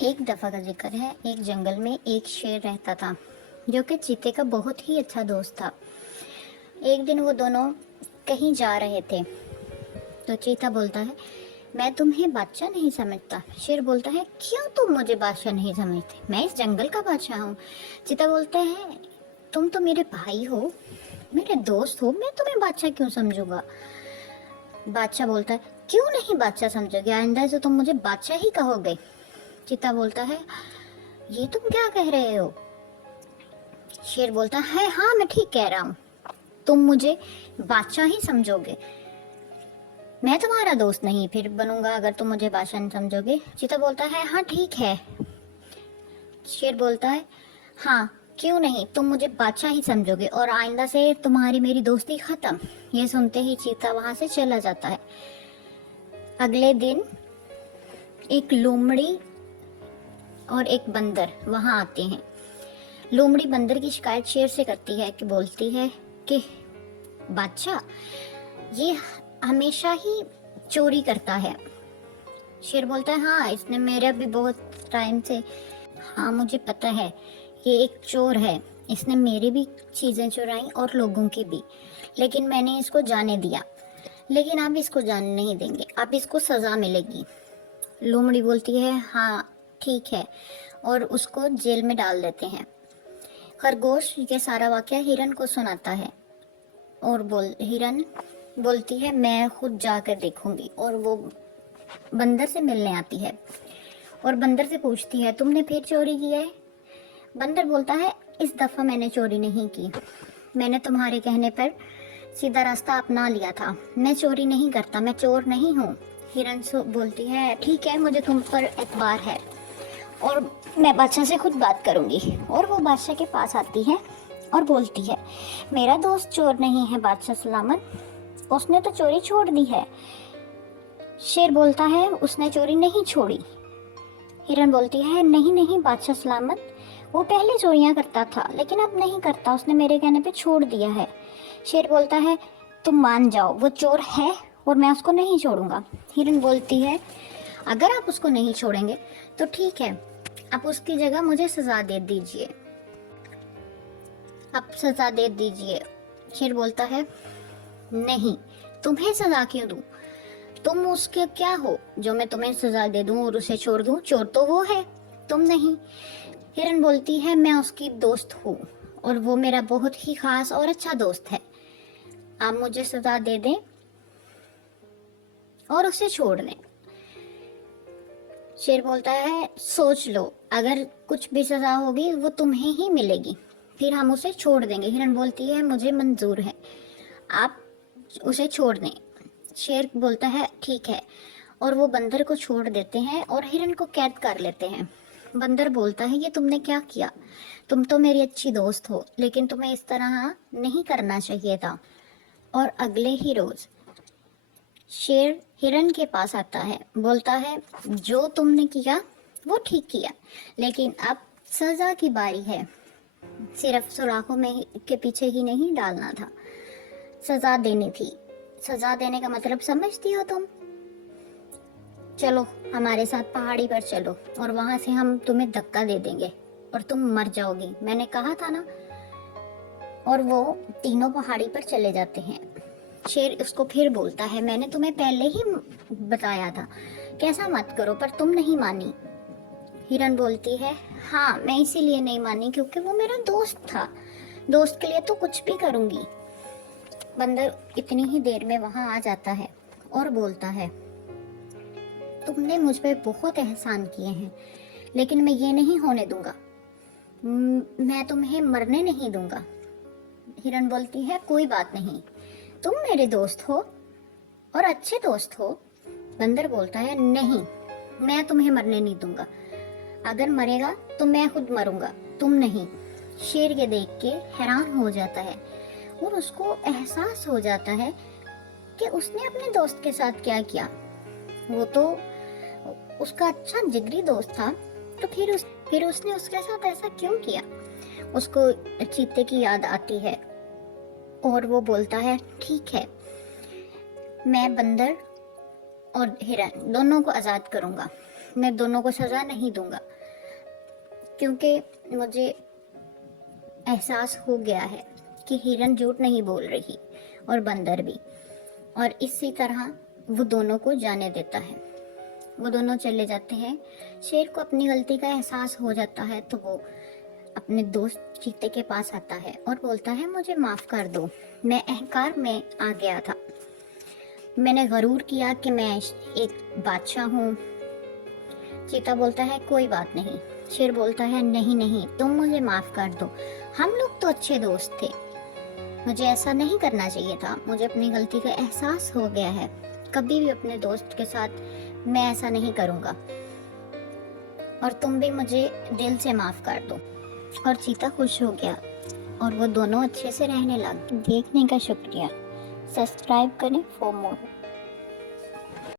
एक दफ़ा का जिक्र है, एक जंगल में एक शेर रहता था जो कि चीते का बहुत ही अच्छा दोस्त था। एक दिन वो दोनों कहीं जा रहे थे तो चीता बोलता है, मैं तुम्हें बादशाह नहीं समझता। शेर बोलता है, क्यों तुम मुझे बादशाह नहीं समझते? मैं इस जंगल का बादशाह हूँ। चीता बोलता है, तुम तो मेरे भाई हो, मेरे दोस्त हो, मैं तुम्हें बादशाह क्यों समझूंगा? बादशाह बोलता है, क्यों नहीं बादशाह समझोगे? आइंदा से तुम मुझे बादशाह ही कहोगे। चीता बोलता है, ये तुम क्या कह रहे हो? शेर बोलता है, हाँ मैं ठीक कह रहा हूँ, तुम मुझे बादशाह ही समझोगे, मैं तुम्हारा दोस्त नहीं फिर बनूंगा अगर तुम मुझे बादशाह नहीं समझोगे। चीता बोलता है, हाँ ठीक है। शेर बोलता है, हाँ क्यों नहीं, तुम मुझे बादशाह ही समझोगे और आइंदा से तुम्हारी मेरी दोस्ती खत्म। ये सुनते ही चीता वहां से चला जाता है। अगले दिन एक लोमड़ी और एक बंदर वहां आते हैं। लोमड़ी बंदर की शिकायत शेर से करती है कि बोलती है कि बादशाह ये हमेशा ही चोरी करता है। शेर बोलता है, हाँ इसने मेरा भी बहुत टाइम से, हाँ मुझे पता है, ये एक चोर है, इसने मेरी भी चीज़ें चुराई और लोगों की भी, लेकिन मैंने इसको जाने दिया, लेकिन आप इसको जाने नहीं देंगे, आप इसको सज़ा मिलेगी। लोमड़ी बोलती है, हाँ ठीक है, और उसको जेल में डाल देते हैं। खरगोश ये सारा वाकया हिरन को सुनाता है और हिरन बोलती है, मैं खुद जाकर देखूंगी, और वो बंदर से मिलने आती है और बंदर से पूछती है, तुमने फिर चोरी की है? बंदर बोलता है, इस दफ़ा मैंने चोरी नहीं की, मैंने तुम्हारे कहने पर सीधा रास्ता अपना लिया था, मैं चोरी नहीं करता, मैं चोर नहीं हूँ। हिरन बोलती है, ठीक है, मुझे तुम पर एतबार है और मैं बादशाह से खुद बात करूंगी। और वो बादशाह के पास आती है और बोलती है, मेरा दोस्त चोर नहीं है बादशाह सलामत, उसने तो चोरी छोड़ दी है। शेर बोलता है, उसने चोरी नहीं छोड़ी। हिरन बोलती है, नहीं नहीं बादशाह सलामत, वो पहले चोरियां करता था लेकिन अब नहीं करता, उसने मेरे कहने पे छोड़ दिया है। शेर बोलता है, तुम मान जाओ, वो चोर है और मैं उसको नहीं छोड़ूंगा। हिरन बोलती है, अगर आप उसको नहीं छोड़ेंगे तो ठीक है, आप उसकी जगह मुझे सजा दे दीजिए, आप सजा दे दीजिए। शेर बोलता है, नहीं, तुम्हें सजा क्यों दूं? तुम उसके क्या हो जो मैं तुम्हें सजा दे दूं और उसे छोड़ दूं? चोर तो वो है, तुम नहीं। हिरन बोलती है, मैं उसकी दोस्त हूँ और वो मेरा बहुत ही खास और अच्छा दोस्त है, आप मुझे सजा दे दें और उसे छोड़ दें। शेर बोलता है, सोच लो, अगर कुछ भी सजा होगी वो तुम्हें ही मिलेगी, फिर हम उसे छोड़ देंगे। हिरन बोलती है, मुझे मंजूर है, आप उसे छोड़ दें। शेर बोलता है, ठीक है, और वो बंदर को छोड़ देते हैं और हिरन को कैद कर लेते हैं। बंदर बोलता है, ये तुमने क्या किया? तुम तो मेरी अच्छी दोस्त हो, लेकिन तुम्हें इस तरह नहीं करना चाहिए था। और अगले ही रोज शेर हिरन के पास आता है, बोलता है, जो तुमने किया वो ठीक किया, लेकिन अब सजा की बारी है, सिर्फ सुराखों में के पीछे ही नहीं डालना था, सजा देनी थी। सजा देने का मतलब समझती हो तुम? चलो हमारे साथ पहाड़ी पर चलो और वहां से हम तुम्हें धक्का दे देंगे और तुम मर जाओगी, मैंने कहा था ना। और वो तीनों पहाड़ी पर चले जाते हैं। शेर उसको फिर बोलता है, मैंने तुम्हें पहले ही बताया था कैसा मत करो, पर तुम नहीं मानी। हिरन बोलती है, हाँ मैं इसीलिए नहीं मानी क्योंकि वो मेरा दोस्त था, दोस्त के लिए तो कुछ भी करूंगी। बंदर इतनी ही देर में वहां आ जाता है और बोलता है, तुमने मुझ पे बहुत एहसान किए हैं, लेकिन मैं ये नहीं होने दूंगा, मैं तुम्हें मरने नहीं दूंगा। हिरन बोलती है, कोई बात नहीं, तुम मेरे दोस्त हो और अच्छे दोस्त हो। बंदर बोलता है, नहीं, मैं तुम्हें मरने नहीं दूंगा, अगर मरेगा तो मैं खुद मरूंगा, तुम नहीं। शेर ये देख के हैरान हो जाता है और उसको एहसास हो जाता है कि उसने अपने दोस्त के साथ क्या किया। वो तो उसका अच्छा जिगरी दोस्त था, तो फिर उसने उसके साथ ऐसा क्यों किया? उसको चीते की याद आती है और वो बोलता है, ठीक है, मैं बंदर और हिरन दोनों को आज़ाद करूंगा, मैं दोनों को सज़ा नहीं दूंगा, क्योंकि मुझे एहसास हो गया है कि हिरन झूठ नहीं बोल रही और बंदर भी। और इसी तरह वो दोनों को जाने देता है। वो दोनों चले जाते हैं। शेर को अपनी गलती का एहसास हो जाता है, तो वो अपने दोस्त चीते के पास आता है और बोलता है, मुझे माफ़ कर दो, मैं अहंकार में आ गया था, मैंने गरूर किया कि मैं एक बादशाह हूँ। चीता बोलता है, कोई बात नहीं। शेर बोलता है, नहीं नहीं, तुम मुझे माफ़ कर दो, हम लोग तो अच्छे दोस्त थे, मुझे ऐसा नहीं करना चाहिए था, मुझे अपनी गलती का एहसास हो गया है, कभी भी अपने दोस्त के साथ मैं ऐसा नहीं करूँगा, और तुम भी मुझे दिल से माफ़ कर दो। और चीता खुश हो गया और वो दोनों अच्छे से रहने लगे। देखने का शुक्रिया। सब्सक्राइब करें फॉर मोर।